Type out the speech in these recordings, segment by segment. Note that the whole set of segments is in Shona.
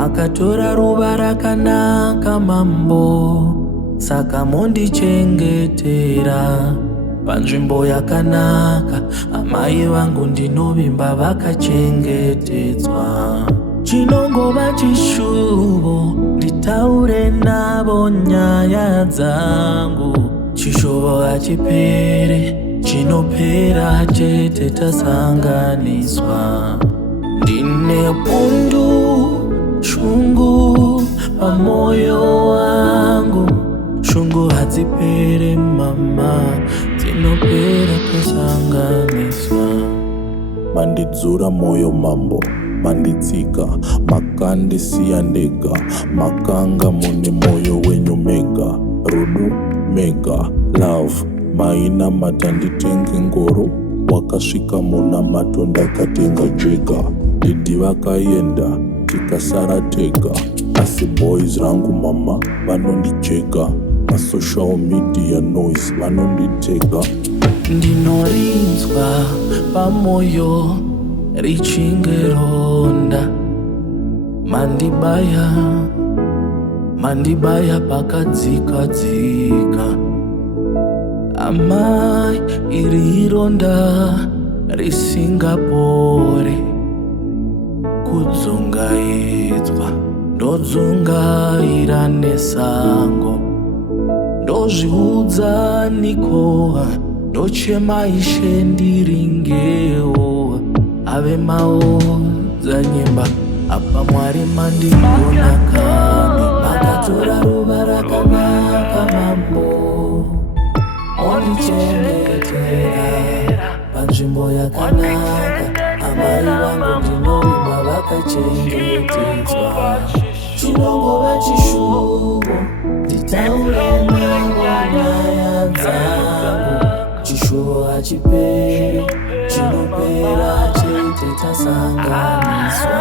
makatora ruva rakanaka mambo, saka mondichengetera panzvimbo yakanaka. Amai vangu ndinovimba vakachengetedzwa. Chinongova chishuvo nditaure navo nyaya dzangu. Chishuvo hachiperi, chinopera chete tasanganiswa. Ndine bundu shungu pamoyo wangu, shungu hadziperi mama, dzinopera tasanganiswa. Mandidzura moyo mambo, manditsika makandisiya ndega, makanga mune moyo wenyu mega. Rudo mega love, maina matanditenge ngoro, wakasvika muna mato ndakatenga jega. Didi vakaenda tikasara tega, asi boys rangu mama vanondijeka. Masocial media noise vanonditega. Ndinorinzwa pamoyo richinge ronda, mandibaya pakadzika-dzika. Amai, iri ronda risingapore, kudzungaidzwa ndodzungaira nesango. Ndozviudza nikowa, ndochema Ishe ndiringewo. Ave maodza nyemba, apa Mwari mandigona kani. Makatora ruva rakanaka mambo, mondichengetera panzvimbo yakanaka. Amai vangu ndinovimba vakachengetedzwa. Chinongova chishuvo nditaure navo nyaya dzangu. Chishuvo hachiperi, chinopera chete tasanganiswa.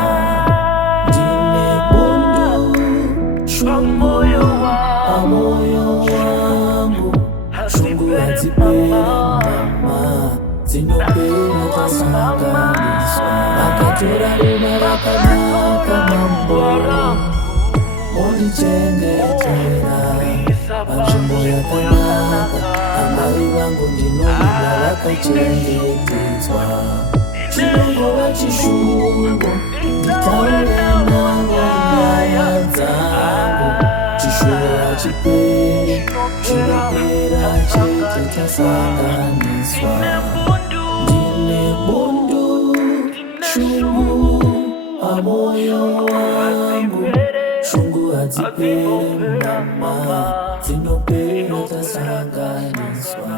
Ndine bundu shungu pamoyo wangu, shungu hadziperi mama, dzinopera tasanganiswa. Makatora ruva rakanaka mambo, mondichengetera panzvimbo yakanaka. Amai vangu ndinovimba vakachengetedzwa. Chinongova chishuvo nditaure navo nyaya dzangu. Chishuvo hachiperi, chinopera chete tasanganiswa. Ndine bundu shungu pamoyo wangu, shungu hadziperi mama, dzinopera tasanganiswa.